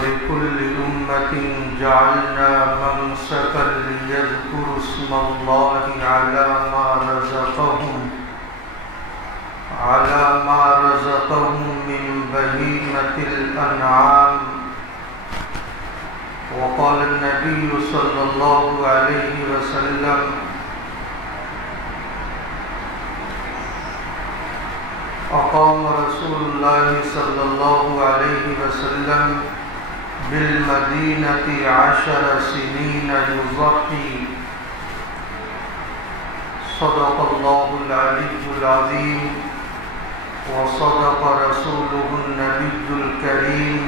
وَلِكُلِّ أُمَّةٍ جَعَلْنَا مَنسَكًا لِيَذْكُرُوا اسْمَ اللَّهِ عَلَى مَا رَزَقَهُم مِّن بَهِيمَةِ الْأَنْعَامِ. وقال النبي صلى الله عليه وسلم: أقام رسول الله صلى الله عليه وسلم بالمدينة 10 سنين يضحي. صدق الله العلي العظيم وصدق رسوله النبي الكريم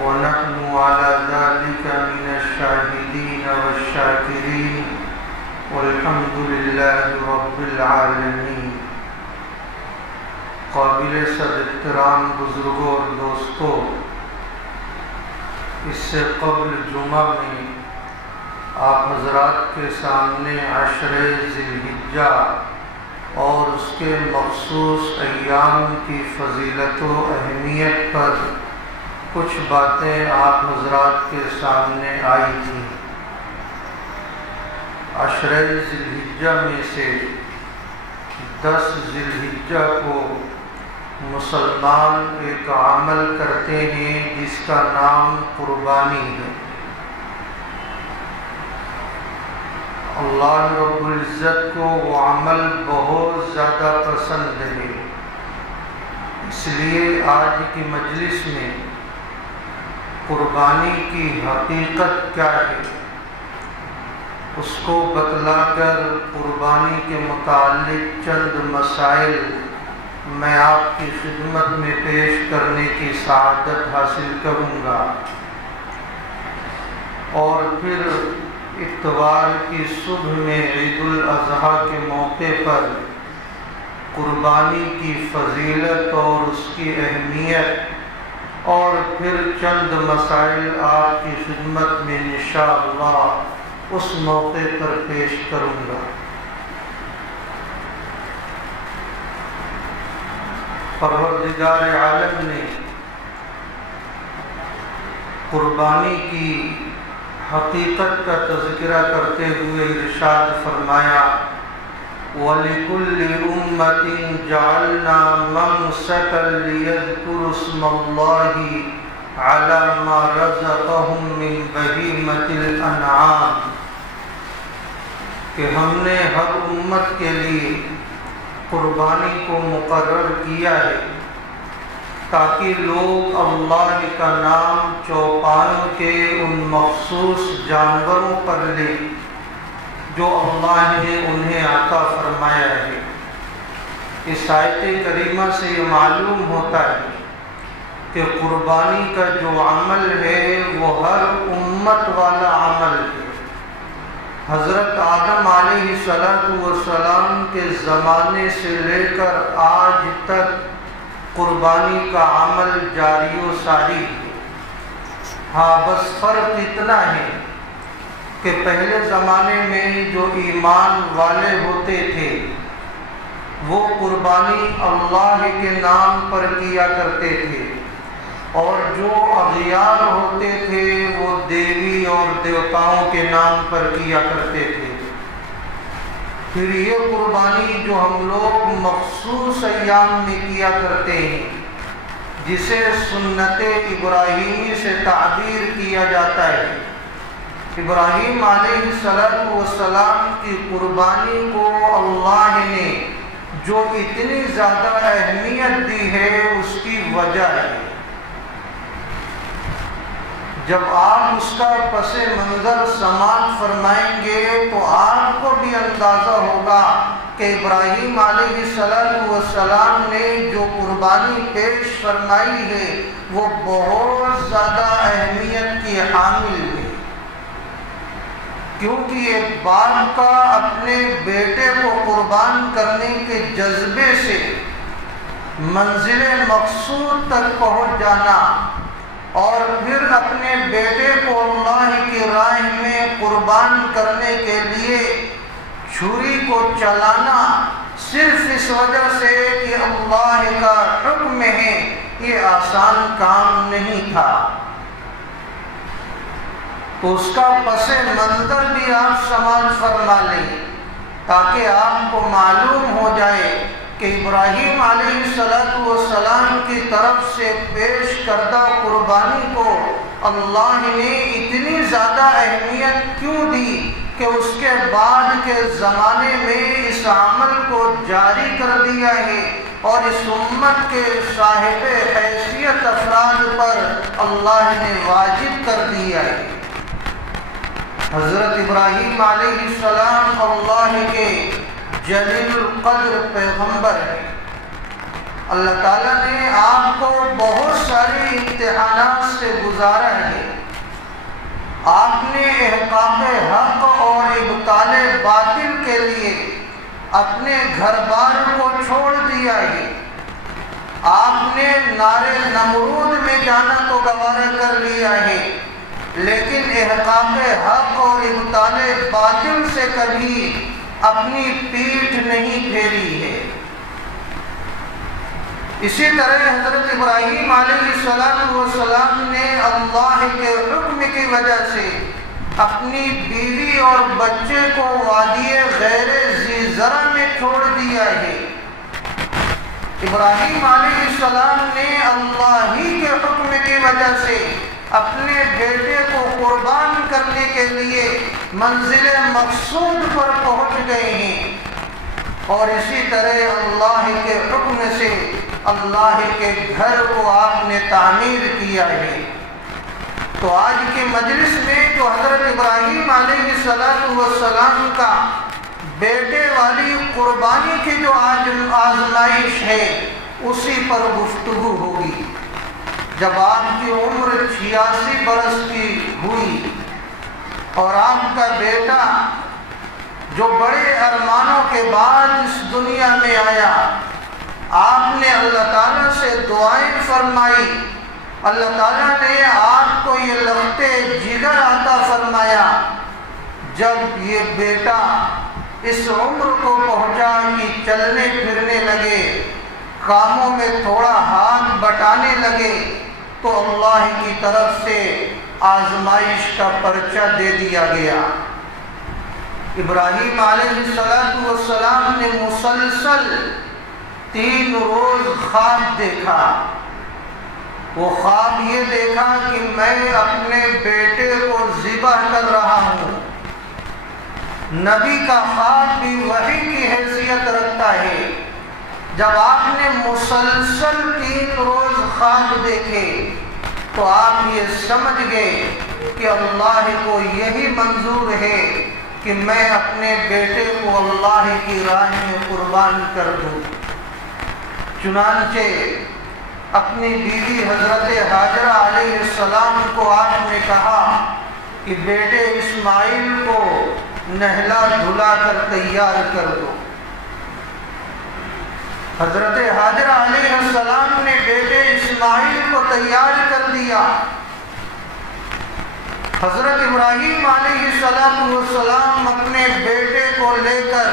ونحن على ذلك من الشاهدين والشاكرين والحمد لله رب العالمين. قابل صد احترام بزرگوں اور دوستوں، اس سے قبل جمعہ میں آپ حضرات کے سامنے عشر ذی الحجہ اور اس کے مخصوص ایام کی فضیلت و اہمیت پر کچھ باتیں آپ حضرات کے سامنے آئی تھیں. عشر ذی الحجہ میں سے 10 ذی الحجہ کو مسلمان ایک عمل کرتے ہیں جس کا نام قربانی ہے. اللہ رب العزت کو وہ عمل بہت زیادہ پسند ہے، اس لیے آج کی مجلس میں قربانی کی حقیقت کیا ہے اس کو بتلا کر قربانی کے متعلق چند مسائل میں آپ کی خدمت میں پیش کرنے کی سعادت حاصل کروں گا، اور پھر اتوار کی صبح میں عید الاضحیٰ کے موقع پر قربانی کی فضیلت اور اس کی اہمیت، اور پھر چند مسائل آپ کی خدمت میں انشاءاللہ اس موقع پر پیش کروں گا. پروردگار عالم نے قربانی کی حقیقت کا تذکرہ کرتے ہوئے ارشاد فرمایا: وَلِكُلِّ أُمَّةٍ جَعَلْنَا مَنسَكًا لِيَذْكُرُوا اسْمَ اللَّهِ عَلَى مَا رَزَقَهُم مِّن بَهِيمَةِ الْأَنْعَامِ، کہ ہم نے ہر امت کے لیے قربانی کو مقرر کیا ہے تاکہ لوگ اللہ کا نام چوپانوں کے ان مخصوص جانوروں پر لیں جو اللہ نے انہیں عطا فرمایا ہے. اس آیت کریمہ سے یہ معلوم ہوتا ہے کہ قربانی کا جو عمل ہے وہ ہر امت والا عمل ہے. حضرت آدم علیہ السلام کے زمانے سے لے کر آج تک قربانی کا عمل جاری و ساری ہے. ہاں، بس فرق اتنا ہے کہ پہلے زمانے میں جو ایمان والے ہوتے تھے وہ قربانی اللہ کے نام پر کیا کرتے تھے، اور جو اغیار ہوتے تھے وہ دیوی اور دیوتاؤں کے نام پر کیا کرتے تھے. پھر یہ قربانی جو ہم لوگ مخصوص ایام میں کیا کرتے ہیں جسے سنت ابراہیمی سے تعبیر کیا جاتا ہے، ابراہیم علیہ السلام کی قربانی کو اللہ نے جو اتنی زیادہ اہمیت دی ہے اس کی وجہ ہے. جب آپ اس کا پس منظر سماعت فرمائیں گے تو آپ کو بھی اندازہ ہوگا کہ ابراہیم علیہ السلام نے جو قربانی پیش فرمائی ہے وہ بہت زیادہ اہمیت کی حامل ہے، کیونکہ ایک باپ کا اپنے بیٹے کو قربان کرنے کے جذبے سے منزل مقصود تک پہنچ جانا اور پھر اپنے بیٹے کو اللہ کی راہ میں قربان کرنے کے لیے چھری کو چلانا صرف اس وجہ سے کہ اللہ کا حکم ہے، یہ آسان کام نہیں تھا. تو اس کا پس منظر بھی آپ سماعت فرما لیں تاکہ آپ کو معلوم ہو جائے کہ ابراہیم علیہ السلام کی طرف سے پیش کردہ قربانی کو اللہ نے اتنی زیادہ اہمیت کیوں دی کہ اس کے بعد کے زمانے میں اس عمل کو جاری کر دیا ہے اور اس امت کے صاحب حیثیت افراد پر اللہ نے واجب کر دیا ہے۔ حضرت ابراہیم علیہ السلام اللہ کے جلیل القدر پیغمبر ہے۔ اللہ تعالیٰ نے آپ کو بہت سارے امتحانات سے گزارا ہے۔ آپ نے احقاق حق اور ابطال باطل کے لیے اپنے گھر بار کو چھوڑ دیا ہے۔ آپ نے نار نمرود میں جانا تو گوارا کر لیا ہے، لیکن احقاق حق اور ابطال باطل سے کبھی اپنی پیٹھ نہیں پھیری ہے۔ اسی طرح حضرت ابراہیم علیہ السلام نے اللہ کے حکم کی وجہ سے اپنی بیوی اور بچے کو وادی غیر ذی زرع میں چھوڑ دیا ہے۔ ابراہیم علیہ السلام نے اللہ ہی کے حکم کی وجہ سے اپنے بیٹے کو قربان کرنے کے لیے منزل مقصود پر پہنچ گئے ہیں، اور اسی طرح اللہ کے حکم سے اللہ کے گھر کو آپ نے تعمیر کیا ہے۔ تو آج کی مجلس میں جو حضرت ابراہیم علیہ السلام کا بیٹے والی قربانی کی جو آج آزمائش ہے اسی پر گفتگو ہوگی۔ جب آپ کی عمر 86 برس کی ہوئی اور آپ کا بیٹا جو بڑے ارمانوں کے بعد اس دنیا میں آیا، آپ نے اللہ تعالیٰ سے دعائیں فرمائی، اللہ تعالیٰ نے آپ کو یہ لخت جگر عطا فرمایا۔ جب یہ بیٹا اس عمر کو پہنچا کہ چلنے پھرنے لگے، کاموں میں تھوڑا ہاتھ بٹانے لگے، تو اللہ کی طرف سے آزمائش کا پرچہ دے دیا گیا۔ ابراہیم علیہ السلام نے مسلسل 3 روز خواب دیکھا۔ وہ خواب یہ دیکھا کہ میں اپنے بیٹے کو ذبح کر رہا ہوں۔ نبی کا خواب بھی وحی کی حیثیت رکھتا ہے۔ جب آپ نے مسلسل 3 روز خواب دیکھے تو آپ یہ سمجھ گئے کہ اللہ کو یہی منظور ہے کہ میں اپنے بیٹے کو اللہ کی راہ میں قربان کر دوں۔ چنانچہ اپنی بیوی حضرت حاجرہ علیہ السلام کو آپ نے کہا کہ بیٹے اسماعیل کو نہلا دھلا کر تیار کر دو۔ حضرت حاجرہ علیہ السلام نے بیٹے اسماعیل کو تیار کر دیا۔ حضرت ابراہیم علیہ السلام اپنے بیٹے کو لے کر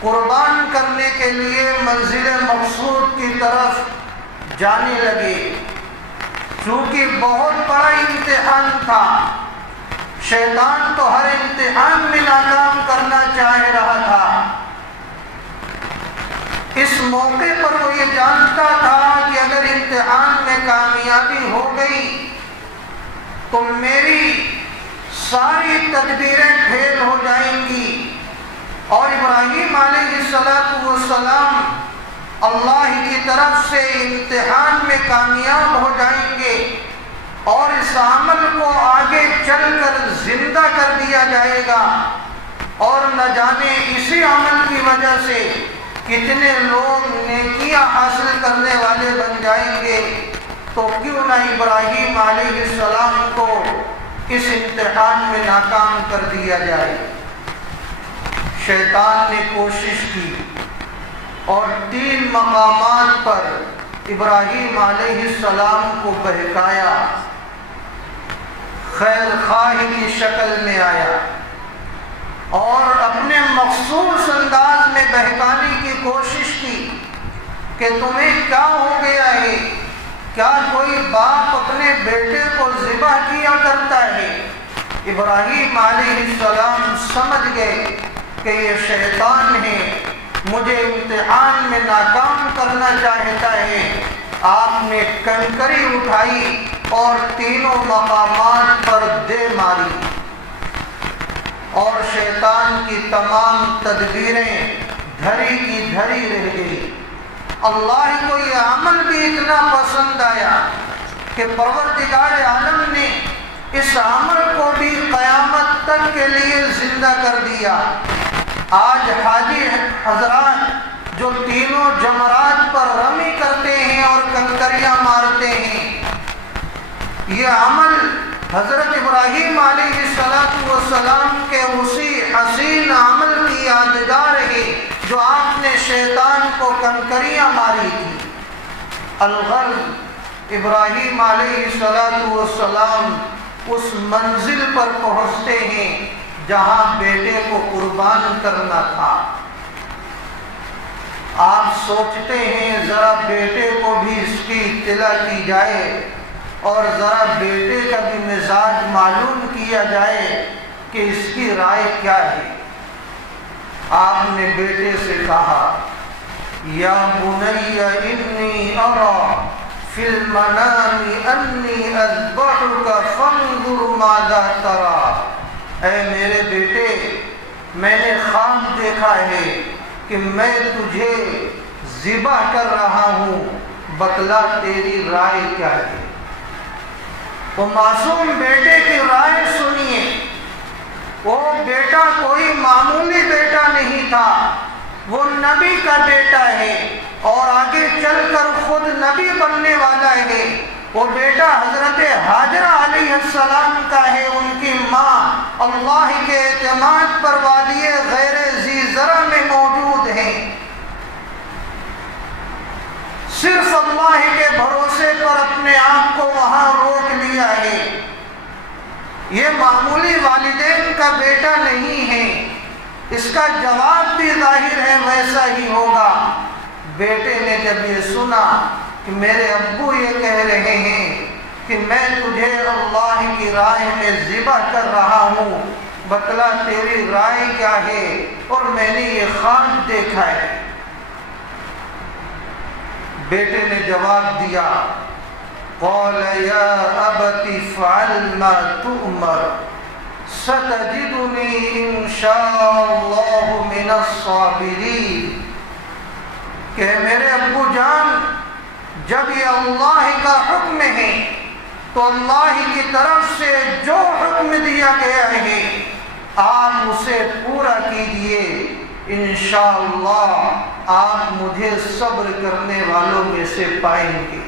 قربان کرنے کے لیے منزل مقصود کی طرف جانے لگے۔ چونکہ بہت بڑا امتحان تھا، شیطان تو ہر امتحان میں ناکام کرنا چاہ رہا تھا۔ اس موقع پر وہ یہ جانتا تھا کہ اگر امتحان میں کامیابی ہو گئی تو میری ساری تدبیریں پھیل ہو جائیں گی، اور ابراہیم علیہ السلام اللہ کی طرف سے امتحان میں کامیاب ہو جائیں گے، اور اس عمل کو آگے چل کر زندہ کر دیا جائے گا، اور نہ جانے اسی عمل کی وجہ سے کتنے لوگ نیکیاں حاصل کرنے والے بن جائیں گے۔ تو کیوں نہ ابراہیم علیہ السلام کو اس امتحان میں ناکام کر دیا جائے۔ شیطان نے کوشش کی اور 3 مقامات پر ابراہیم علیہ السلام کو بہکایا، خیر خواہ کی شکل میں آیا اور اپنے مخصوص انداز میں بہکانے کی کوشش کی کہ تمہیں کیا ہو گیا ہے؟ کیا کوئی باپ اپنے بیٹے کو ذبح کیا کرتا ہے؟ ابراہیم علیہ السلام سمجھ گئے کہ یہ شیطان ہے، مجھے امتحان میں ناکام کرنا چاہتا ہے۔ آپ نے کنکری اٹھائی اور تینوں مقامات پر دے ماری، اور شیطان کی تمام تدبیریں دھری کی دھری رہ گئی۔ اللہ کو یہ عمل بھی اتنا پسند آیا کہ پروردگار عالم نے اس عمل کو بھی قیامت تک کے لیے زندہ کر دیا۔ آج حاجی حضرات جو تینوں جمرات پر رمی کرتے ہیں اور کنکریاں مارتے ہیں، یہ عمل حضرت ابراہیم علیہ السلام کے اسی حسین عمل کی یادگار ہے جو آپ نے شیطان کو کنکریاں ماری تھی۔ الغرض ابراہیم علیہ السلام اس منزل پر پہنچتے ہیں جہاں بیٹے کو قربان کرنا تھا۔ آپ سوچتے ہیں ذرا بیٹے کو بھی اس کی اطلاع کی جائے اور ذرا بیٹے کا بھی مزاج معلوم کیا جائے کہ اس کی رائے کیا ہے۔ آپ نے بیٹے سے کہا، یا بنی انی ارى فی المنام انی اذبحک فانظر ماذا تری۔ اے میرے بیٹے، میں نے خواب دیکھا ہے کہ میں تجھے ذبح کر رہا ہوں، بتلا تیری رائے کیا ہے۔ وہ معصوم بیٹے کی رائے سنیے۔ وہ بیٹا کوئی معمولی بیٹا نہیں تھا، وہ نبی کا بیٹا ہے اور آگے چل کر خود نبی بننے والا ہے۔ وہ بیٹا حضرت ہاجرہ علیہ السلام کا ہے، ان کی ماں اللہ کے اعتماد پر وادی غیر ذی زرع میں موجود ہیں، صرف اللہ کے بھروسے پر اپنے آپ کو وہاں روک لیا ہے۔ یہ معمولی والدین کا بیٹا نہیں ہے، اس کا جواب بھی ظاہر ہے ویسا ہی ہوگا۔ بیٹے نے جب یہ سنا کہ میرے ابو یہ کہہ رہے ہیں کہ میں تجھے اللہ کی راہ میں ذبح کر رہا ہوں، بتلا تیری رائے کیا ہے، اور میں نے یہ خواب دیکھا ہے۔ بیٹے نے جواب دیا، قال یا ابت افعل ما تؤمر ستجدنی ان شاء اللہ من الصابرین، کہ میرے ابو جان، جب یہ اللہ کا حکم ہے تو اللہ کی طرف سے جو حکم دیا گیا ہے آپ اسے پورا کیجئے، انشاءاللہ آپ مجھے صبر کرنے والوں میں سے پائیں گے۔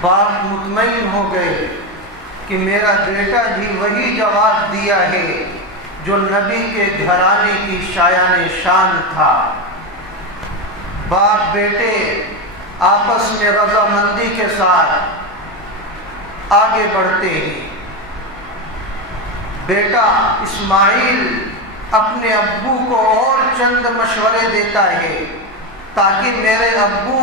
باپ مطمئن ہو گئے کہ میرا بیٹا بھی وہی جواب دیا ہے جو نبی کے گھرانے کی شایان شان تھا۔ باپ بیٹے آپس میں رضامندی کے ساتھ آگے بڑھتے ہیں۔ بیٹا اسماعیل اپنے ابو کو اور چند مشورے دیتا ہے تاکہ میرے ابو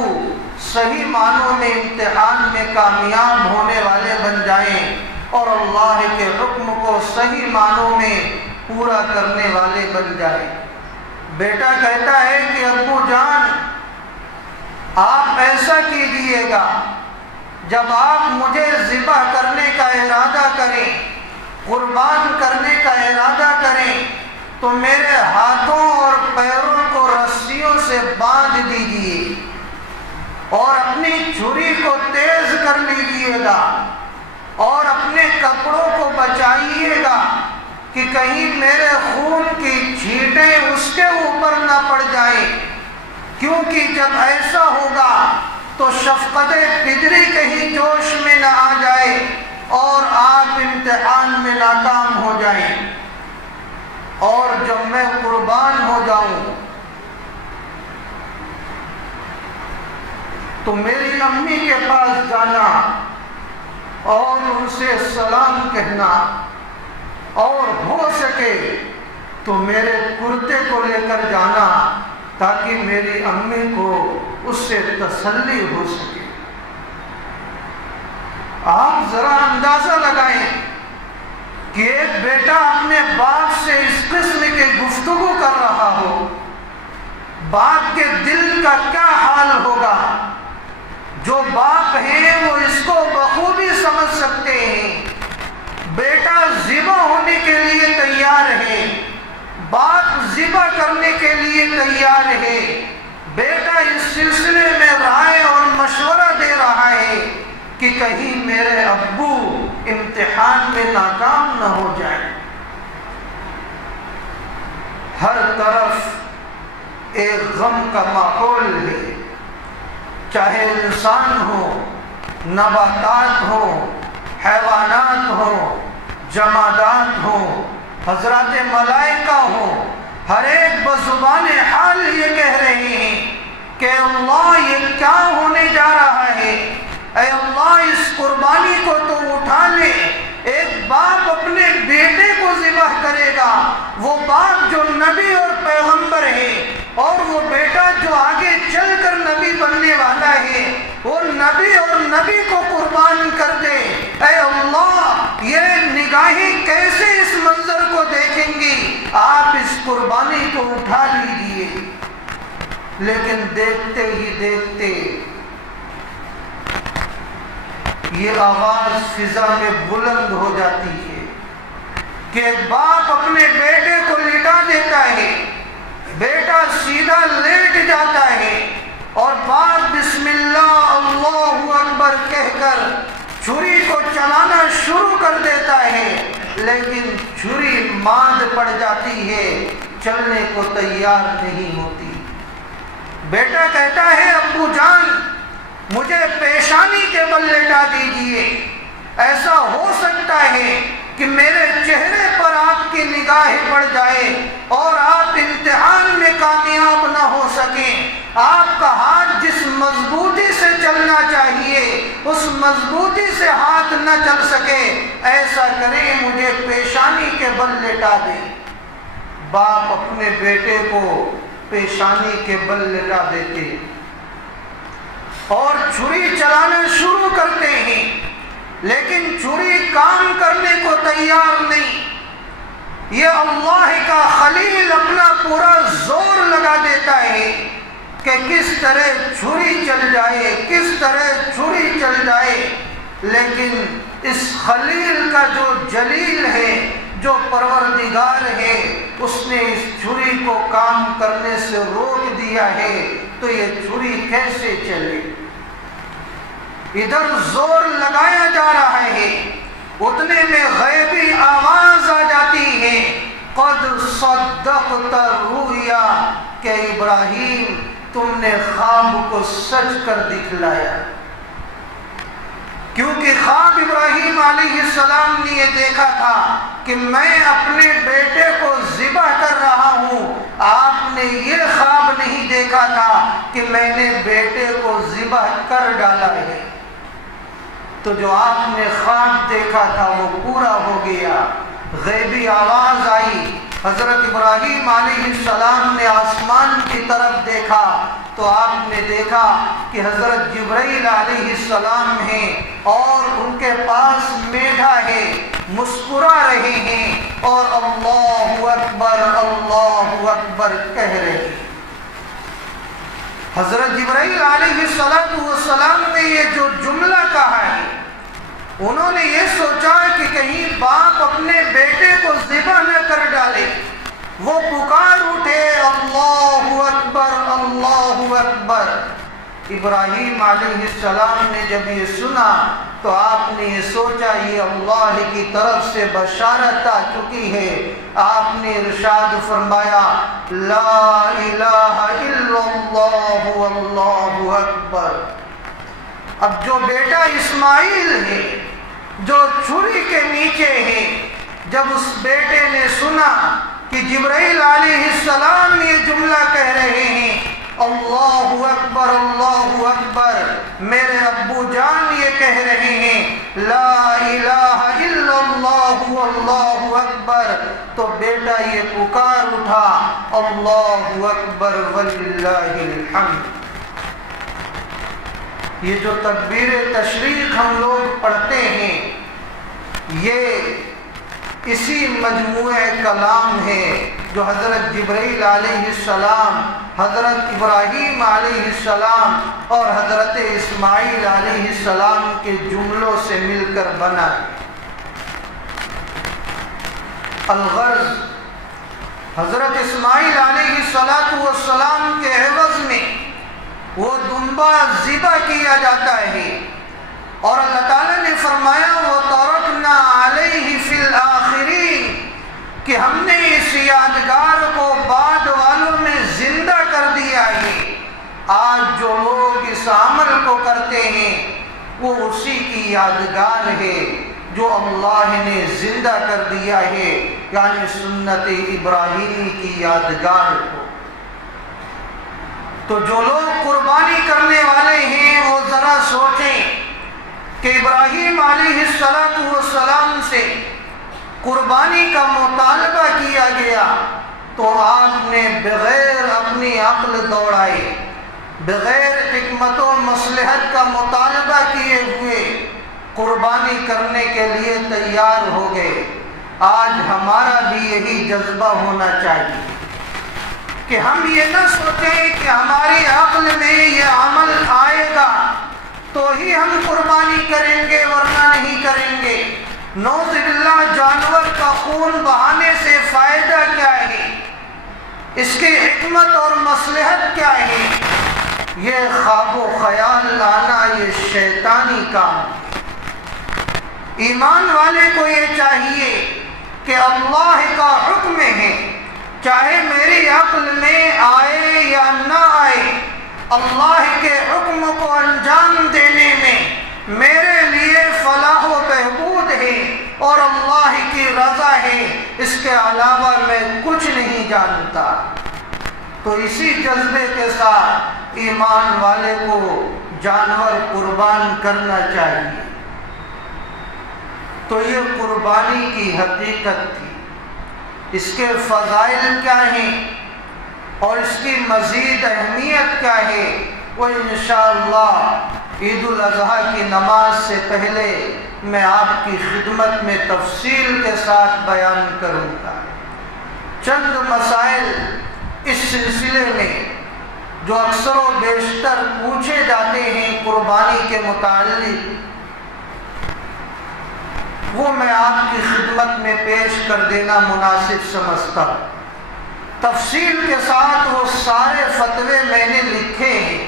صحیح معنوں میں امتحان میں کامیاب ہونے والے بن جائیں اور اللہ کے حکم کو صحیح معنوں میں پورا کرنے والے بن جائیں۔ بیٹا کہتا ہے کہ ابو جان، آپ ایسا کیجئے گا، جب آپ مجھے ذبح کرنے کا ارادہ کریں، قربان کرنے کا ارادہ کریں، تو میرے ہاتھوں اور پیروں کو رسیوں سے باندھ دیجئے اور اپنی چھری کو تیز کر لیجئے گا اور اپنے کپڑوں کو بچائیے گا کہ کہیں میرے خون کی چھینٹیں اس کے اوپر نہ پڑ جائیں، کیونکہ جب ایسا ہوگا تو شفقت پدری کہیں جوش میں نہ آ جائے اور آپ امتحان میں ناکام ہو جائیں، اور جب میں قربان ہو جاؤں تو میری امی کے پاس جانا اور ان سے سلام کہنا، اور ہو سکے تو میرے کرتے کو لے کر جانا تاکہ میری امی کو اس سے تسلی ہو سکے۔ آپ ذرا اندازہ لگائیں کہ ایک بیٹا اپنے باپ سے اس قسم کے گفتگو کر رہا ہو، باپ کے دل کا کیا حال ہوگا؟ جو باپ ہیں وہ اس کو بخوبی سمجھ سکتے ہیں۔ بیٹا ذبح ہونے کے لیے تیار ہے، باپ ذبح کرنے کے لیے تیار ہے، بیٹا اس سلسلے میں رائے اور مشورہ دے رہا ہے کہ کہیں میرے ابو امتحان میں ناکام نہ ہو جائیں۔ ہر طرف ایک غم کا ماحول ہے، چاہے انسان ہو، نباتات ہو، حیوانات ہو، جمادات ہو، حضرات ملائکہ ہو، ہر ایک بزبان حال یہ کہہ رہے ہیں کہ اللہ یہ کیا ہونے جا رہا ہے؟ اے اللہ اس قربانی کو تو اٹھا لے۔ ایک باپ اپنے بیٹے کو ذبح کرے گا، وہ باپ جو نبی اور پیغمبر ہے، اور وہ بیٹا جو آگے چل کر نبی بننے والا ہے، وہ نبی اور نبی کو قربان کر دے۔ اے اللہ یہ نگاہیں کیسے اس منظر کو دیکھیں گی؟ آپ اس قربانی کو اٹھا لیجیے۔ لیکن دیکھتے ہی دیکھتے یہ آواز فضا میں بلند ہو جاتی ہے کہ ایک باپ اپنے بیٹے کو لٹا دیتا ہے، بیٹا سیدھا لیٹ جاتا ہے، اور باپ بسم اللہ اللہ اکبر کہہ کر چھری کو چلانا شروع کر دیتا ہے، لیکن چھری ماند پڑ جاتی ہے، چلنے کو تیار نہیں ہوتی۔ بیٹا کہتا ہے ابو جان مجھے پیشانی کے بل لٹا دیجئے، ایسا ہو سکتا ہے کہ میرے چہرے پر آپ کی نگاہیں پڑ جائے اور آپ امتحان میں کامیاب نہ ہو سکیں۔ آپ کا ہاتھ جس مضبوطی سے چلنا چاہیے اس مضبوطی سے ہاتھ نہ چل سکے، ایسا کریں مجھے پیشانی کے بل لٹا دیں۔ باپ اپنے بیٹے کو پیشانی کے بل لٹا دیتے اور چھری چلانا شروع کرتے ہیں، لیکن چھری کام کرنے کو تیار نہیں۔ یہ اللہ کا خلیل اپنا پورا زور لگا دیتا ہے کہ کس طرح چھری چل جائے، کس طرح چھری چل جائے، لیکن اس خلیل کا جو جلیل ہے، جو پروردگار ہے، اس نے اس چھری کو کام کرنے سے روک دیا ہے، تو یہ چھری کیسے چلے؟ ادھر زور لگایا جا رہا ہے، اتنے میں غیبی آواز آ جاتی ہے، قد صدقت الرؤیا، کہ ابراہیم تم نے خواب کو سچ کر دکھلایا۔ کیونکہ خواب ابراہیم علیہ السلام نے یہ دیکھا تھا کہ میں اپنے بیٹے کو ذبح کر رہا ہوں، آپ نے یہ خواب نہیں دیکھا تھا کہ میں نے بیٹے کو ذبح کر ڈالا ہے۔ تو جو آپ نے خواب دیکھا تھا وہ پورا ہو گیا۔ غیبی آواز آئی، حضرت ابراہیم علیہ السلام نے آسمان کی طرف دیکھا تو آپ نے دیکھا کہ حضرت جبرائیل علیہ السلام ہیں اور ان کے پاس میڈھا ہے، مسکرا رہے ہیں اور اللہ اکبر کہہ رہے ہیں۔ حضرت جبرائیل علیہ السلام نے یہ جو جملہ کہا ہے، انہوں نے یہ سوچا کہ کہیں باپ اپنے بیٹے کو ذبح نہ کر ڈالے، وہ پکار اٹھے اللہ اکبر اللہ اکبر۔ ابراہیم علیہ السلام نے جب یہ سنا تو آپ نے یہ سوچا یہ اللہ کی طرف سے بشارت آ چکی ہے۔ آپ نے ارشاد فرمایا لا الہ الا اللہ واللہ اکبر۔ اب جو بیٹا اسماعیل ہے جو چھری کے نیچے ہے، جب اس بیٹے نے سنا کہ جبرائیل علیہ السلام یہ جملہ کہہ رہے ہیں اللہ اکبر، میرے ابو جان یہ کہہ رہے ہیں لا الہ الا اللہ واللہ اکبر، تو بیٹا یہ پکار اٹھا اللہ اکبر وللہ الحمد۔ یہ جو تکبیر تشریق ہم لوگ پڑھتے ہیں، یہ اسی مجموعہ کلام ہے جو حضرت جبرائیل علیہ السلام، حضرت ابراہیم علیہ السلام اور حضرت اسماعیل علیہ السلام کے جملوں سے مل کر بنا ہے۔ الغرض، حضرت اسماعیل علیہ السلام کے عوض میں وہ دمبا ذبح کیا جاتا ہے، اور اللہ تعالیٰ نے فرمایا وَتَرَكْنَا عَلَيْهِ فِي الْآخِرِينَ کہ ہم نے اس یادگار کو بعد والوں میں زندہ کر دیا ہے۔ آج جو لوگ اس عمل کو کرتے ہیں وہ اسی کی یادگار ہے جو اللہ نے زندہ کر دیا ہے، یعنی سنت ابراہیمی کی یادگار کو۔ تو جو لوگ قربانی کرنے والے ہیں وہ ذرا سوچیں کہ ابراہیم علیہ السلام سے قربانی کا مطالبہ کیا گیا تو آپ نے بغیر اپنی عقل دوڑائے، بغیر حکمت و مصلحت کا مطالبہ کیے ہوئے قربانی کرنے کے لیے تیار ہو گئے۔ آج ہمارا بھی یہی جذبہ ہونا چاہیے کہ ہم یہ نہ سوچیں کہ ہماری عقل میں یہ عمل آئے گا تو ہی ہم قربانی کریں گے ورنہ نہیں کریں گے۔ نعوذ باللہ، جانور کا خون بہانے سے فائدہ کیا ہے؟ اس کی حکمت اور مصلحت کیا ہے؟ یہ خواب و خیال لانا یہ شیطانی کام ہے۔ ایمان والے کو یہ چاہیے کہ اللہ کا حکم ہے، چاہے میری عقل میں آئے یا نہ آئے، اللہ کے حکم کو انجام دینے میں میرے لیے فلاح و بہبود ہے اور اللہ کی رضا ہے، اس کے علاوہ میں کچھ نہیں جانتا۔ تو اسی جذبے کے ساتھ ایمان والے کو جانور قربان کرنا چاہیے۔ تو یہ قربانی کی حقیقت تھی۔ اس کے فضائل کیا ہیں اور اس کی مزید اہمیت کیا ہے وہ انشاءاللہ عید الاضحیٰ کی نماز سے پہلے میں آپ کی خدمت میں تفصیل کے ساتھ بیان کروں گا۔ چند مسائل اس سلسلے میں جو اکثر و بیشتر پوچھے جاتے ہیں قربانی کے متعلق، وہ میں آپ کی خدمت میں پیش کر دینا مناسب سمجھتا ہوں۔ تفصیل کے ساتھ وہ سارے فتوے میں نے لکھے ہیں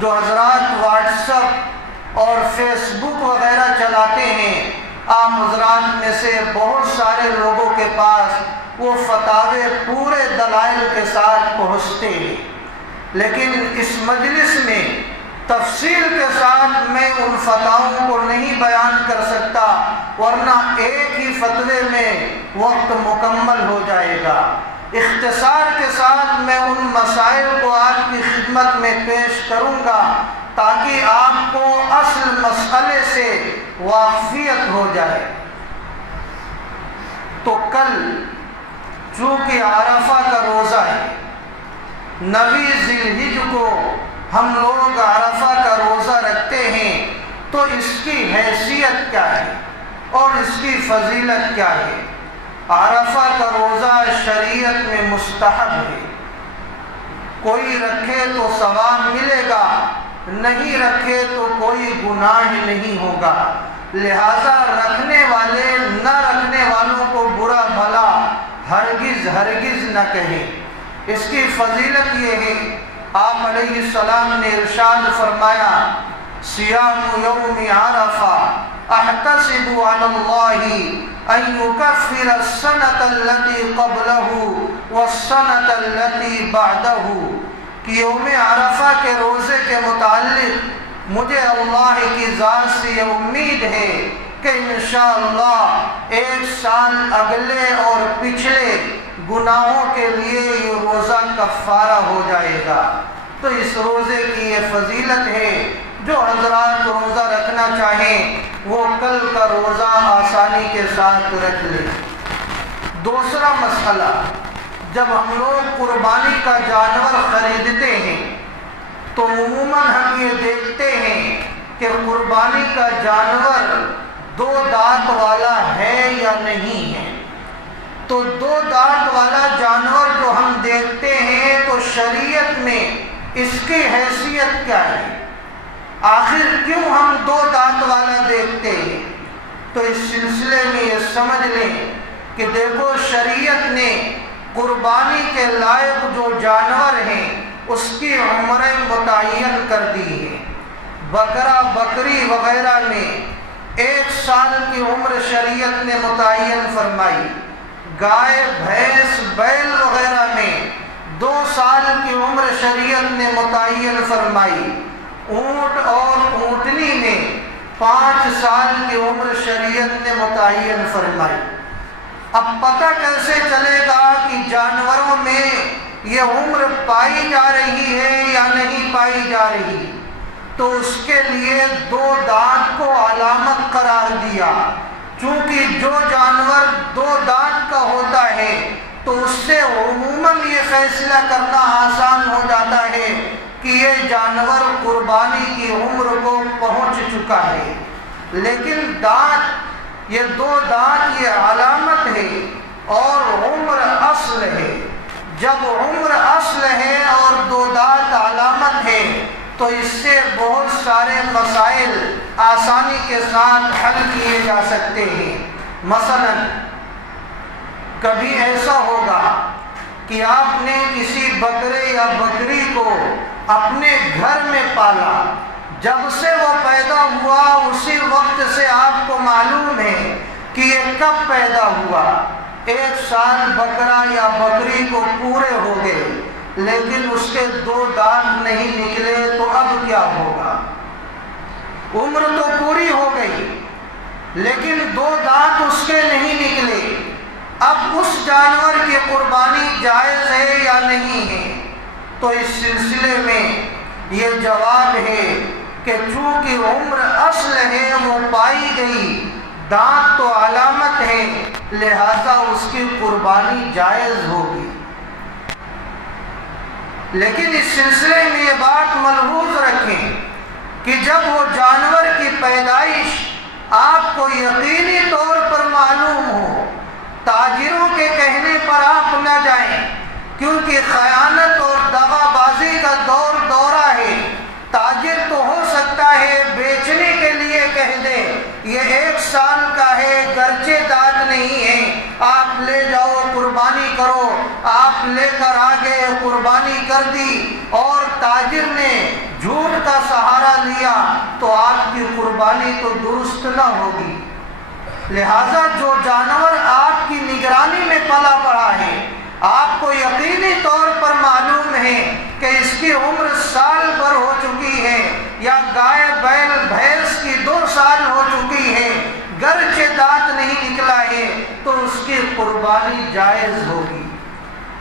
جو حضرات واٹس ایپ اور فیس بک وغیرہ چلاتے ہیں۔ عام حضرات میں سے بہت سارے لوگوں کے پاس وہ فتاوے پورے دلائل کے ساتھ پہنچتے ہیں، لیکن اس مجلس میں تفصیل کے ساتھ میں ان فتاووں کو نہیں بیان کر سکتا، ورنہ ایک ہی فتوے میں وقت مکمل ہو جائے گا۔ اختصار کے ساتھ میں ان مسائل کو آپ کی خدمت میں پیش کروں گا تاکہ آپ کو اصل مسئلے سے واقفیت ہو جائے۔ تو کل چونکہ عرفہ کا روزہ ہے، 9 ذی الحجہ کو ہم لوگ عرفہ کا روزہ رکھتے ہیں، تو اس کی حیثیت کیا ہے اور اس کی فضیلت کیا ہے؟ عرفہ کا روزہ شریعت میں مستحب ہے، کوئی رکھے تو ثواب ملے گا، نہیں رکھے تو کوئی گناہ نہیں ہوگا۔ لہذا رکھنے والے نہ رکھنے والوں کو برا بھلا ہرگز نہ کہیں۔ اس کی فضیلت یہ ہے، آپ علیہ السلام نے ارشاد فرمایا صیام یوم عرفہ احتسب علی اللہ ان یکفر السنۃ التي قبلہ والسنۃ التي بعدہ، کہ یوم عرفہ کے روزے کے متعلق مجھے اللہ کی ذات سے یہ امید ہے کہ انشاءاللہ ایک سال اگلے اور پچھلے گناہوں کے لیے یہ روزہ کفارہ ہو جائے گا۔ تو اس روزے کی یہ فضیلت ہے، جو حضرات روزہ رکھنا چاہیں وہ کل کا روزہ آسانی کے ساتھ رکھ لیں۔ دوسرا مسئلہ، جب ہم لوگ قربانی کا جانور خریدتے ہیں تو عموماً ہم یہ دیکھتے ہیں کہ قربانی کا جانور 2 دانت والا ہے یا نہیں ہے۔ تو دو دانت والا جانور جو ہم دیکھتے ہیں تو شریعت میں اس کی حیثیت کیا ہے؟ آخر کیوں ہم دو دانت والا دیکھتے ہیں؟ تو اس سلسلے میں یہ سمجھ لیں کہ دیکھو شریعت نے قربانی کے لائق جو جانور ہیں اس کی عمریں متعین کر دی ہیں۔ بکرا بکری وغیرہ میں 1 سال کی عمر شریعت نے متعین فرمائی، گائے بھینس بیل وغیرہ میں 2 سال کی عمر شریعت نے متعین فرمائی، اونٹ اور اونٹنی میں 5 سال کی عمر شریعت نے متعین فرمائی۔ اب پتہ کیسے چلے گا کہ جانوروں میں یہ عمر پائی جا رہی ہے یا نہیں پائی جا رہی؟ تو اس کے لیے 2 دانت کو علامت قرار دیا، چونکہ جو جانور 2 دانت کا ہوتا ہے تو اس سے عموماً یہ فیصلہ کرنا آسان ہو جاتا ہے کہ یہ جانور قربانی کی عمر کو پہنچ چکا ہے۔ لیکن دانت، یہ 2 دانت یہ علامت ہے اور عمر اصل ہے۔ جب عمر اصل ہے اور 2 دانت علامت ہے تو اس سے بہت سارے مسائل آسانی کے ساتھ حل کیے جا سکتے ہیں۔ مثلا کبھی ایسا ہوگا کہ آپ نے کسی بکرے یا بکری کو اپنے گھر میں پالا، جب سے وہ پیدا ہوا اسی وقت سے آپ کو معلوم ہے کہ یہ کب پیدا ہوا۔ 1 سال بکرا یا بکری کو پورے ہو گئے لیکن اس کے 2 دانت نہیں نکلے تو اب کیا ہوگا؟ عمر تو پوری ہو گئی لیکن 2 دانت اس کے نہیں نکلے، اب اس جانور کی قربانی جائز ہے یا نہیں ہے؟ تو اس سلسلے میں یہ جواب ہے کہ چونکہ عمر اصل ہے وہ پائی گئی، دانت تو علامت ہے، لہذا اس کی قربانی جائز ہوگی۔ لیکن اس سلسلے میں یہ بات ملحوظ رکھیں کہ جب وہ جانور کی پیدائش آپ کو یقینی طور پر معلوم ہو، تاجروں کے کہنے پر آپ نہ جائیں، کیونکہ خیانت اور دغا بازی کا دورہ ہے۔ تاجر تو ہو سکتا ہے بیچنے کے لیے کہہ دے یہ 1 سال کا ہے، گرچہ دانت نہیں ہے، آپ لے جاؤ قربانی کرو، آپ لے کر آگے قربانی کر دی اور تاجر نے جھوٹ کا سہارا لیا تو آپ کی قربانی تو درست نہ ہوگی۔ لہذا جو جانور آپ کی نگرانی میں پلا پڑا ہے، آپ کو یقینی طور پر معلوم ہے کہ اس کی عمر سال بھر ہو چکی ہے یا گائے بیل بھینس کی 2 سال ہو چکی ہے، گرچہ دانت نہیں نکلا ہے، تو اس کی قربانی جائز ہوگی۔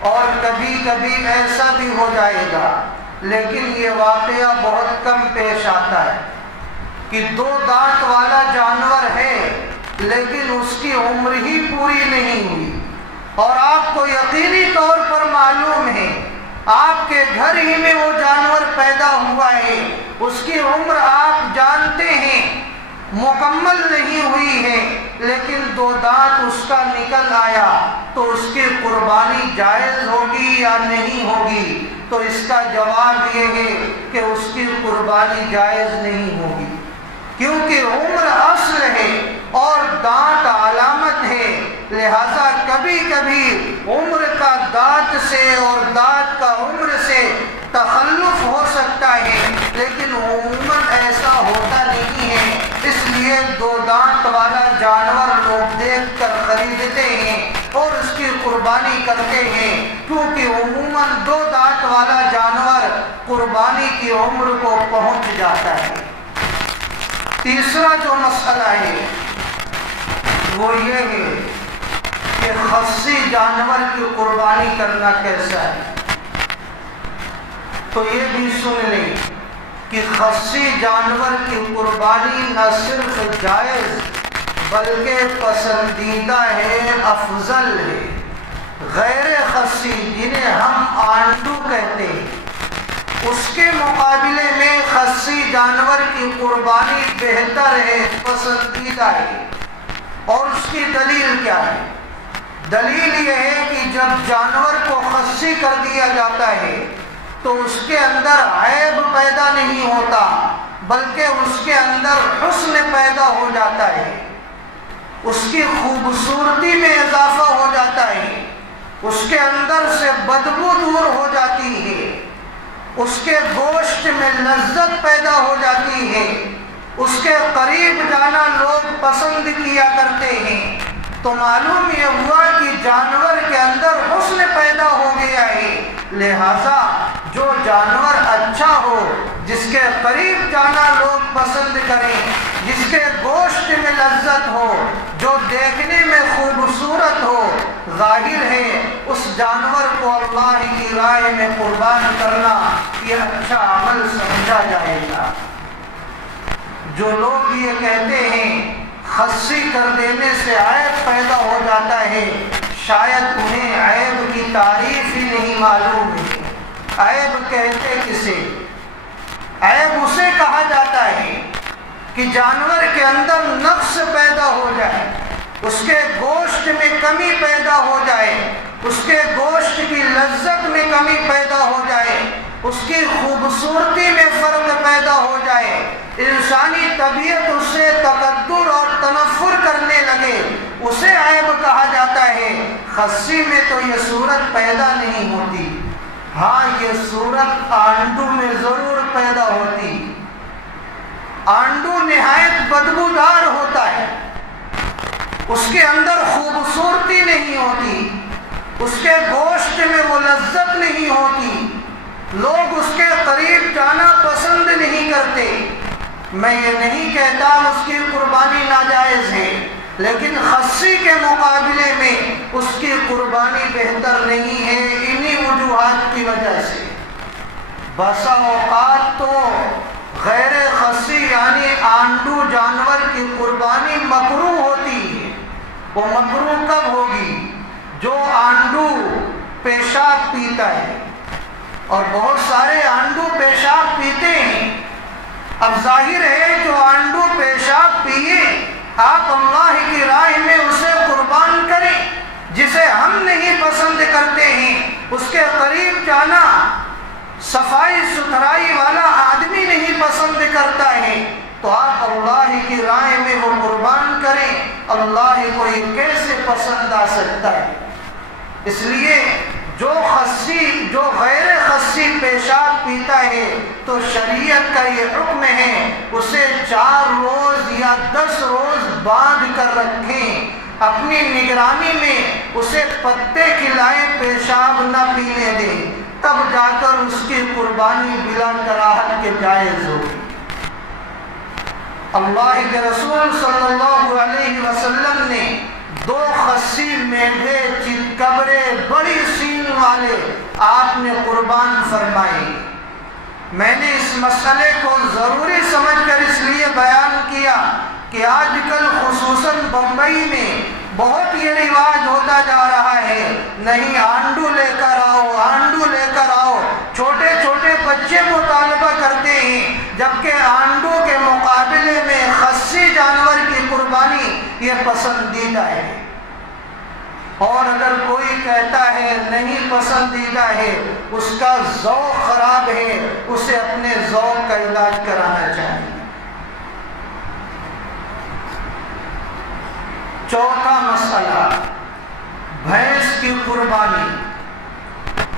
اور کبھی کبھی ایسا بھی ہو جائے گا، لیکن یہ واقعہ بہت کم پیش آتا ہے کہ 2 دانت والا جانور ہے لیکن اس کی عمر ہی پوری نہیں ہوئی اور آپ کو یقینی طور پر معلوم ہے آپ کے گھر ہی میں وہ جانور پیدا ہوا ہے، اس کی عمر آپ جانتے ہیں مکمل نہیں ہوئی ہے لیکن 2 دانت اس کا نکل آیا، تو اس کی قربانی جائز ہوگی یا نہیں ہوگی؟ تو اس کا جواب یہ ہے کہ اس کی قربانی جائز نہیں ہوگی، کیونکہ عمر اصل ہے اور دانت علامت ہے۔ لہذا کبھی کبھی عمر کا دانت سے اور دانت کا عمر سے تخلف ہو سکتا ہے، لیکن عموماً ایسا ہوتا نہیں ہے۔ اس لیے 2 دانت والا جانور لوگ دیکھ کر خریدتے ہیں اور اس کی قربانی کرتے ہیں، کیونکہ عموماً 2 دانت والا جانور قربانی کی عمر کو پہنچ جاتا ہے۔ تیسرا جو مسئلہ ہے وہ یہ ہے کہ خصی جانور کی قربانی کرنا کیسا ہے؟ تو یہ بھی سن لیں کہ خصی جانور کی قربانی نہ صرف جائز بلکہ پسندیدہ ہے، افضل ہے۔ غیر خصی جنہیں ہم آنڈو کہتے ہیں، اس کے مقابلے میں خصی جانور کی قربانی بہتر ہے، پسندیدہ ہے۔ اور اس کی دلیل کیا ہے؟ دلیل یہ ہے کہ جب جانور کو خصی کر دیا جاتا ہے تو اس کے اندر عیب پیدا نہیں ہوتا، بلکہ اس کے اندر حسن پیدا ہو جاتا ہے، اس کی خوبصورتی میں اضافہ ہو جاتا ہے، اس کے اندر سے بدبو دور ہو جاتی ہے، اس کے گوشت میں لذت پیدا ہو جاتی ہے، اس کے قریب جانا لوگ پسند کیا کرتے ہیں۔ تو معلوم یہ ہوا کہ جانور کے اندر حسن پیدا ہو گیا ہے، لہذا جو جانور اچھا ہو، جس کے قریب جانا لوگ پسند کریں، جس کے گوشت میں لذت ہو، جو دیکھنے میں خوبصورت ہو، ظاہر ہے اس جانور کو اللہ کی راہ میں قربان کرنا یہ اچھا عمل سمجھا جائے گا۔ جو لوگ یہ کہتے ہیں خصی کر دینے سے عیب پیدا ہو جاتا ہے، شاید انہیں عیب کی تعریف ہی نہیں معلوم ہے۔ عیب کہتے کسے؟ عیب اسے کہا جاتا ہے کہ جانور کے اندر نقص پیدا ہو جائے، اس کے گوشت میں کمی پیدا ہو جائے، اس کے گوشت کی لذت میں کمی پیدا ہو جائے، اس کی خوبصورتی میں فرق پیدا ہو جائے، انسانی طبیعت اس سے تکبر اور تنفر کرنے لگے، اسے عیب کہا جاتا ہے۔ خصی میں تو یہ صورت پیدا نہیں ہوتی، ہاں یہ صورت آنڈو میں ضرور پیدا ہوتی۔ آنڈو نہایت بدبودار ہوتا ہے، اس کے اندر خوبصورتی نہیں ہوتی، اس کے گوشت میں وہ لذت نہیں ہوتی، لوگ اس کے قریب جانا پسند نہیں کرتے۔ میں یہ نہیں کہتا اس کی قربانی ناجائز ہے، لیکن خصی کے مقابلے میں اس کی قربانی بہتر نہیں ہے، انہی وجوہات کی وجہ سے۔ بسا اوقات تو غیر خصی یعنی آنڈو جانور کی قربانی مکروہ ہوتی ہے۔ وہ مکروہ کب ہوگی؟ جو آنڈو پیشاب پیتا ہے، اور بہت سارے آنڈو پیشاب پیتے ہیں۔ اب ظاہر ہے جو آنڈو پیشاب پیے، آپ اللہ کی راہ میں اسے قربان کریں۔ جسے ہم نہیں پسند کرتے ہیں اس کے قریب جانا صفائی ستھرائی والا آدمی نہیں پسند کرتا ہے، تو آپ اللہ کی راہ میں وہ قربان کریں۔ اللہ کو یہ کیسے پسند آ سکتا ہے؟ اس لیے جو غیر خصی پیشاب پیتا ہے تو شریعت کا یہ حکم ہے اسے 4 روز یا 10 روز باندھ کر رکھیں، اپنی نگرانی میں اسے پتے کھلائیں، پیشاب نہ پینے دیں، تب جا کر اس کی قربانی بلا کراہت کے جائز ہوگی۔ اللہ کے رسول صلی اللہ علیہ وسلم نے 2 خصی میڈھے چتکبرے بڑی سینگ والے آپ نے قربان فرمائے۔ میں نے اس مسئلے کو ضروری سمجھ کر اس لیے بیان کیا کہ آج کل خصوصاً بمبئی میں بہت یہ رواج ہوتا جا رہا ہے، نہیں آنڈو لے کر آؤ، آنڈو لے کر آؤ، چھوٹے چھوٹے بچے مطالبہ کرتے ہیں، جبکہ آنڈو کے مقابلے میں خصی جانور کی قربانی یہ پسندیدہ ہے۔ اور اگر کوئی کہتا ہے نہیں پسندیدہ ہے، اس کا ذوق خراب ہے، اسے اپنے ذوق کا علاج کرانا چاہیے۔ چوتھا مسئلہ، بھینس کی قربانی۔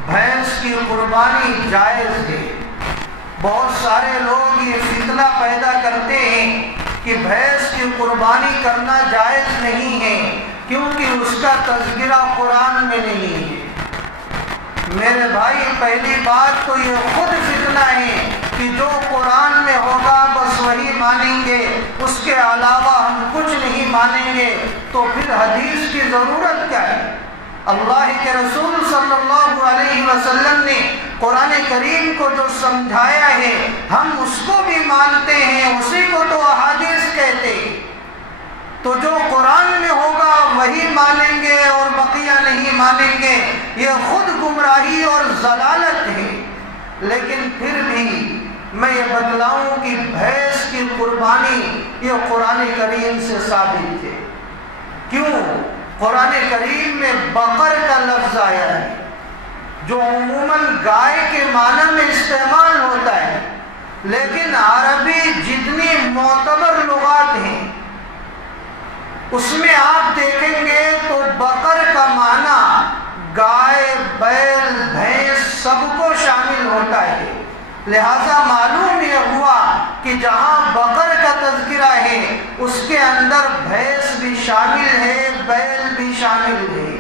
بھینس کی قربانی جائز ہے۔ بہت سارے لوگ یہ فتنہ پیدا کرتے ہیں کہ بھینس کی قربانی کرنا جائز نہیں ہے کیونکہ اس کا تذکرہ قرآن میں نہیں ہے۔ میرے بھائی، پہلی بات تو یہ خود فتنہ ہے کہ جو قرآن میں ہوگا بس وہی مانیں گے، اس کے علاوہ ہم کچھ نہیں مانیں گے، تو پھر حدیث کی ضرورت کیا ہے؟ اللہ کے رسول صلی اللہ علیہ وسلم نے قرآن کریم کو جو سمجھایا ہے ہم اس کو بھی مانتے ہیں، اسی کو تو احادیث کہتے ہیں۔ تو جو قرآن میں ہوگا وہی مانیں گے اور بقیہ نہیں مانیں گے، یہ خود گمراہی اور ضلالت ہے۔ لیکن پھر بھی میں یہ بتلاؤں کہ بھینس کی قربانی یہ قرآن کریم سے ثابت ہے۔ کیوں؟ قرآن کریم میں بقر کا لفظ آیا ہے جو عموماً گائے کے معنی میں استعمال ہوتا ہے، لیکن عربی جتنی معتبر لغات ہیں اس میں آپ دیکھیں گے تو بقر کا معنی گائے، بیل، بھینس سب کو شامل ہوتا ہے۔ لہذا معلوم یہ ہوا کہ جہاں بقر کا تذکرہ ہے اس کے اندر بھینس بھی شامل ہے، بیل بھی شامل ہے۔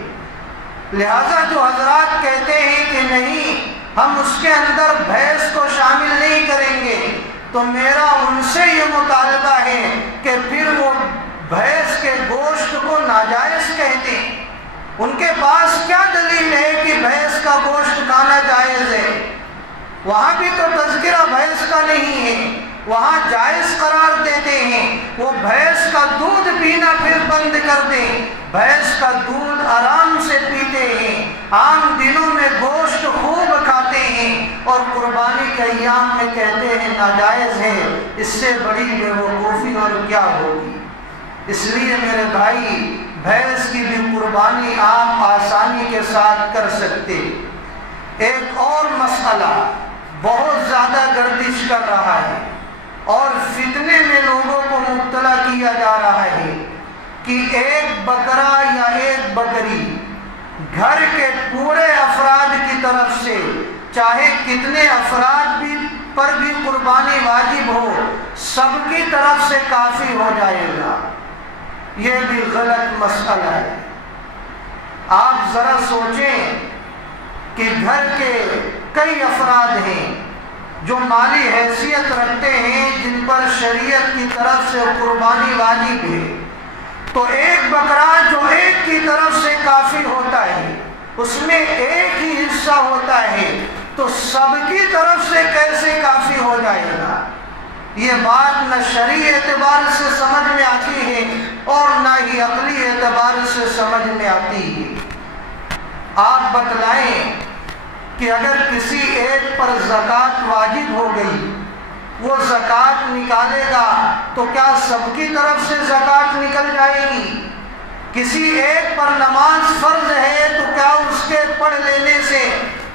لہذا جو حضرات کہتے ہیں کہ نہیں ہم اس کے اندر بھینس کو شامل نہیں کریں گے، تو میرا ان سے یہ مطالبہ ہے کہ پھر وہ بھینس کے گوشت کو ناجائز کہتے ہیں۔ ان کے پاس کیا دلیل ہے کہ بھینس کا گوشت کھانا جائز ہے؟ وہاں بھی تو تذکرہ بھینس کا نہیں ہے، وہاں جائز قرار دیتے ہیں۔ وہ بھینس کا دودھ پینا پھر بند کر دیں، بھینس کا دودھ آرام سے پیتے ہیں، عام دنوں میں گوشت خوب کھاتے ہیں، اور قربانی کے ایام میں کہتے ہیں ناجائز ہے۔ اس سے بڑی بے وقوفی اور کیا ہوگی؟ اس لیے میرے بھائی، بھینس کی بھی قربانی آپ آسانی کے ساتھ کر سکتے۔ ایک اور مسئلہ بہت زیادہ گردش کر رہا ہے اور فتنے میں لوگوں کو مبتلا کیا جا رہا ہے کہ ایک بکرا یا ایک بکری گھر کے پورے افراد کی طرف سے، چاہے کتنے افراد پر بھی قربانی واجب ہو، سب کی طرف سے کافی ہو جائے گا۔ یہ بھی غلط مسئلہ ہے۔ آپ ذرا سوچیں کہ گھر کے کئی افراد ہیں جو مالی حیثیت رکھتے ہیں، جن پر شریعت کی طرف سے قربانی واجب ہے، تو ایک بکرا جو ایک کی طرف سے کافی ہوتا ہے، اس میں ایک ہی حصہ ہوتا ہے، تو سب کی طرف سے کیسے کافی ہو جائے گا؟ یہ بات نہ شرعی اعتبار سے سمجھ میں آتی ہے اور نہ ہی عقلی اعتبار سے سمجھ میں آتی ہے۔ آپ بتلائیں کہ اگر کسی ایک پر زکوٰۃ واجب ہو گئی، وہ زکوٰۃ نکالے گا تو کیا سب کی طرف سے زکوٰۃ نکل جائے گی؟ کسی ایک پر نماز فرض ہے تو کیا اس کے پڑھ لینے سے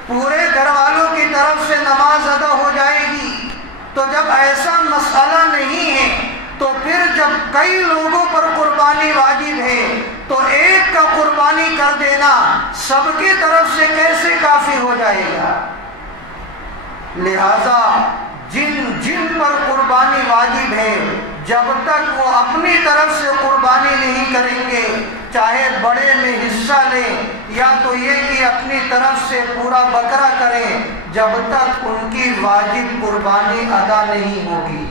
پورے گھر والوں کی طرف سے نماز ادا ہو جائے گی؟ تو جب ایسا مسئلہ نہیں ہے تو پھر جب کئی لوگوں پر قربانی واجب ہے تو ایک کا قربانی کر دینا سب کی طرف سے کیسے کافی ہو جائے گا؟ لہذا جن پر قربانی واجب ہے، جب تک وہ اپنی طرف سے قربانی نہیں کریں گے، چاہے بڑے میں حصہ لیں یا تو یہ کہ اپنی طرف سے پورا بکرا کریں، جب تک ان کی واجب قربانی ادا نہیں ہوگی۔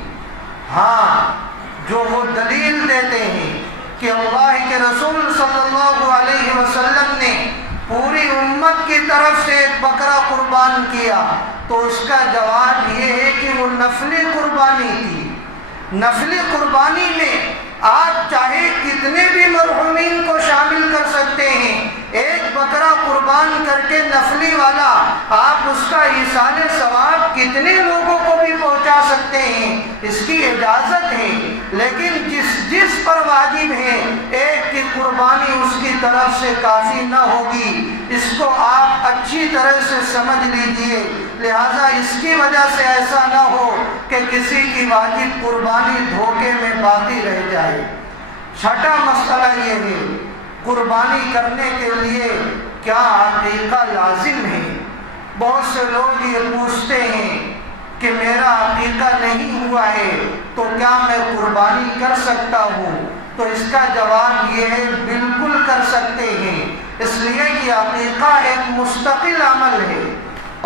ہاں، جو وہ دلیل دیتے ہیں کہ اللہ کے رسول صلی اللہ علیہ وسلم نے پوری امت کی طرف سے ایک بکرا قربان کیا، تو اس کا جواب یہ ہے کہ وہ نفلی قربانی تھی۔ نفلی قربانی میں آپ چاہے کتنے بھی مرحومین کو شامل کر سکتے ہیں، ایک بکرا قربان کر کے نفلی والا آپ اس کا ایصال ثواب کتنے لوگوں کو بھی پہنچا سکتے ہیں، اس کی اجازت ہے۔ لیکن جس پر واجب ہے ایک کی قربانی اس کی طرف سے کافی نہ ہوگی، اس کو آپ اچھی طرح سے سمجھ لیجئے۔ لہذا اس کی وجہ سے ایسا نہ ہو کہ کسی کی واجب قربانی دھوکے میں باقی رہ جائے۔ چھٹا مسئلہ یہ ہے، قربانی کرنے کے لیے کیا عقیقہ لازم ہے؟ بہت سے لوگ یہ پوچھتے ہیں کہ میرا عقیقہ نہیں ہوا ہے تو کیا میں قربانی کر سکتا ہوں؟ تو اس کا جواب یہ ہے، بالکل کر سکتے ہیں، اس لیے کہ عقیقہ ایک مستقل عمل ہے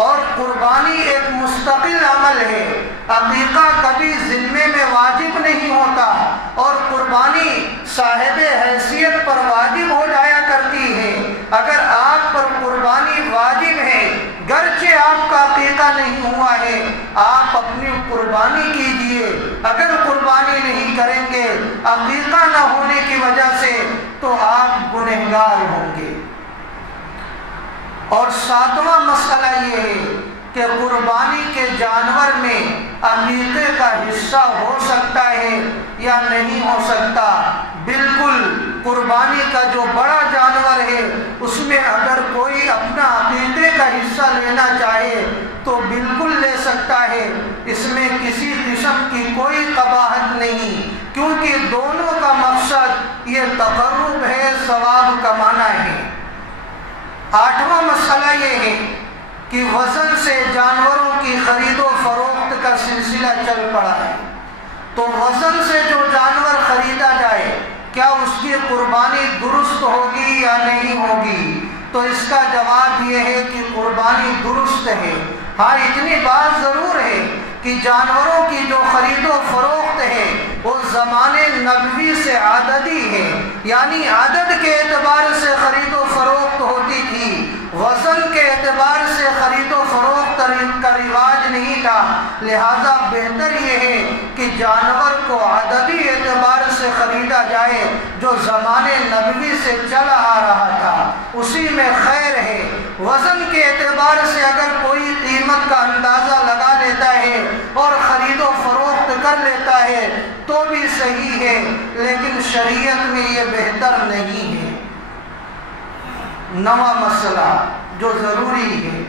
اور قربانی ایک مستقل عمل ہے۔ عقیقہ کبھی ذمے میں واجب نہیں ہوتا اور قربانی صاحب حیثیت پر واجب ہو جایا کرتی ہے۔ اگر آپ پر قربانی واجب ہے، گرچہ آپ کا عقیقہ نہیں ہوا ہے، آپ اپنی قربانی کیجئے۔ اگر قربانی نہیں کریں گے عقیقہ نہ ہونے کی وجہ سے تو آپ گنہگار ہوں گے۔ اور ساتواں مسئلہ یہ ہے کہ قربانی کے جانور میں عقیقے کا حصہ ہو سکتا ہے یا نہیں ہو سکتا؟ بالکل، قربانی کا جو بڑا جانور ہے اس میں اگر کوئی اپنا عقیقے کا حصہ لینا چاہے تو بالکل لے سکتا ہے، اس میں کسی قسم کی کوئی قباحت نہیں، کیونکہ دونوں کا مقصد یہ تقرب ہے، ثواب کمانا ہے۔ 8واں مسئلہ یہ ہے کہ وزن سے جانوروں کی خرید و فروخت کا سلسلہ چل پڑا ہے، تو وزن سے جو جانور خریدا جائے کیا اس کی قربانی درست ہوگی یا نہیں ہوگی؟ تو اس کا جواب یہ ہے کہ قربانی درست ہے۔ ہاں، اتنی بات ضرور ہے کہ جانوروں کی جو خرید و فروخت ہے وہ زمانے نبوی سے عددی ہے، یعنی عدد کے اعتبار سے خرید و فروخت ہوتی تھی، وزن کے اعتبار سے خرید و فروخت کا رواج نہیں تھا۔ لہذا بہتر یہ ہے کہ جانور کو عددی اعتبار سے خریدا جائے، جو زمانے نبوی سے چلا آ رہا تھا اسی میں خیر ہے۔ وزن کے اعتبار سے اگر کوئی قیمت کا اندازہ لگا لیتا ہے اور خرید و فروخت کر لیتا ہے تو بھی صحیح ہے، لیکن شریعت میں یہ بہتر نہیں ہے۔ 9واں مسئلہ جو ضروری ہے،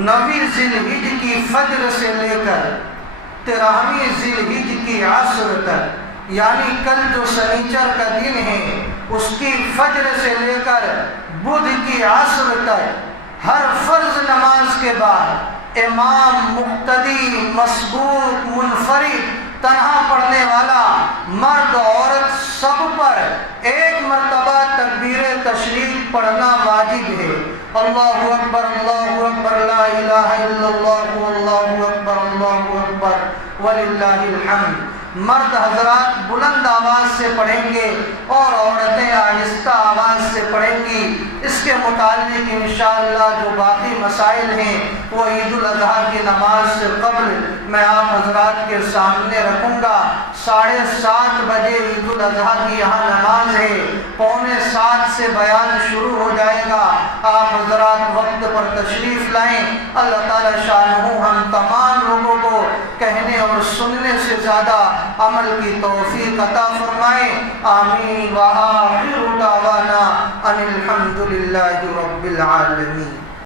9ویں ذی الحج کی فجر سے لے کر 13ویں ذی الحج کی عصر تک، یعنی کل جو سنیچر کا دن ہے اس کی فجر سے لے کر بدھ کی عصر تک ہر فرض نماز کے بعد امام، مقتدی، مسبوق، منفرد، تنہا پڑھنے والا، مرد عورت سب پر ایک مرتبہ تکبیر تشریف پڑھنا واجب ہے۔ اللہ اکبر، اللہ اکبر، لا الہ الا اللہ، اللہ اکبر، اللہ اکبر، وللہ الحمد۔ مرد حضرات بلند آواز سے پڑھیں گے اور عورتیں آہستہ آواز سے پڑھیں گی۔ اس کے متعلق انشاءاللہ جو باقی مسائل ہیں وہ عید الاضحیٰ کی نماز سے قبل میں آپ حضرات کے سامنے رکھوں گا۔ 7:30 بجے عید الاضحیٰ کی یہاں نماز ہے، 6:45 سے بیان شروع ہو جائے گا۔ آپ حضرات وقت پر تشریف لائیں۔ اللہ تعالی شانہ ہم تمام لوگوں کو کہنے اور سننے سے زیادہ عمل کی توفیق عطا فرمائے، آمین۔ وآخر دعوانا ان الحمد للہ رب العالمین۔